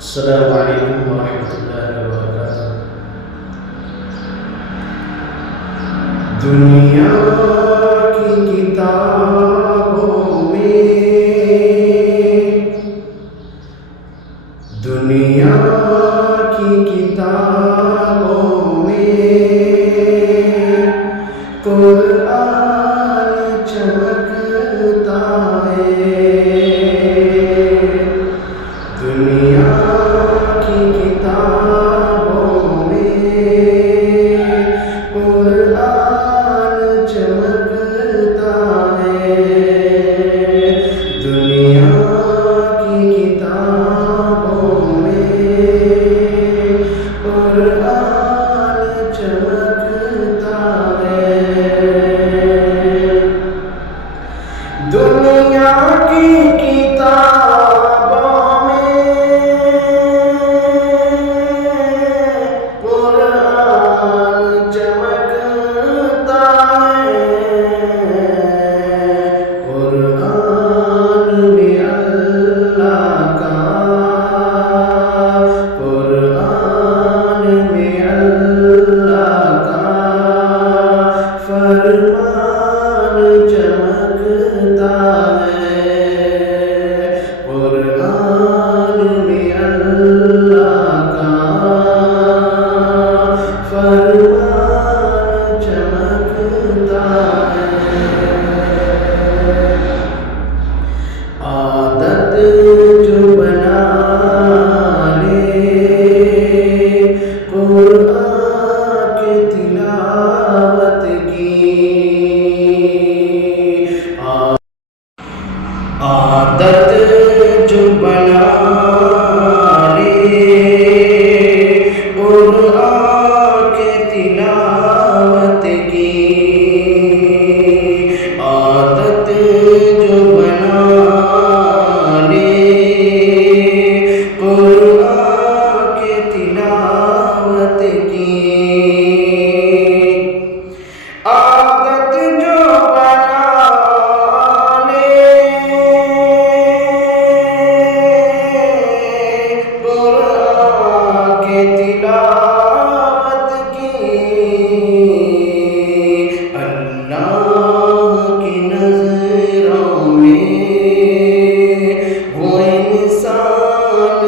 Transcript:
السلام علیکم ورحمۃ اللہ وبرکاتہ۔ دنیا کی کتابوں میں، دنیا کی کتابوں میں قرآن چمکتا ہے۔ دنیا کی کتابوں میں قرآن چمکتا ہے۔ دنیا کی کتابوں میں قرآن چمکتا ہے۔ دنیا کی کتابوں میں قرآن چمکتا ہے۔ قرآن میں اللہ کا، قرآن میں اللہ کا فرمان چمکتا ہے۔ قرآن میں اللہ کا فرمان چمکتا ہے۔ عادت جو بنا لے قرآن کی تلاوت کی، عادت جو بنا لے قرآن کی تلاوت کی، عادت جو بنا لے قرآن کی تلاوت کی، عادت جو بنا لے قرآن کی تلاوت کی، اللہ کی نظروں میں وہ انسان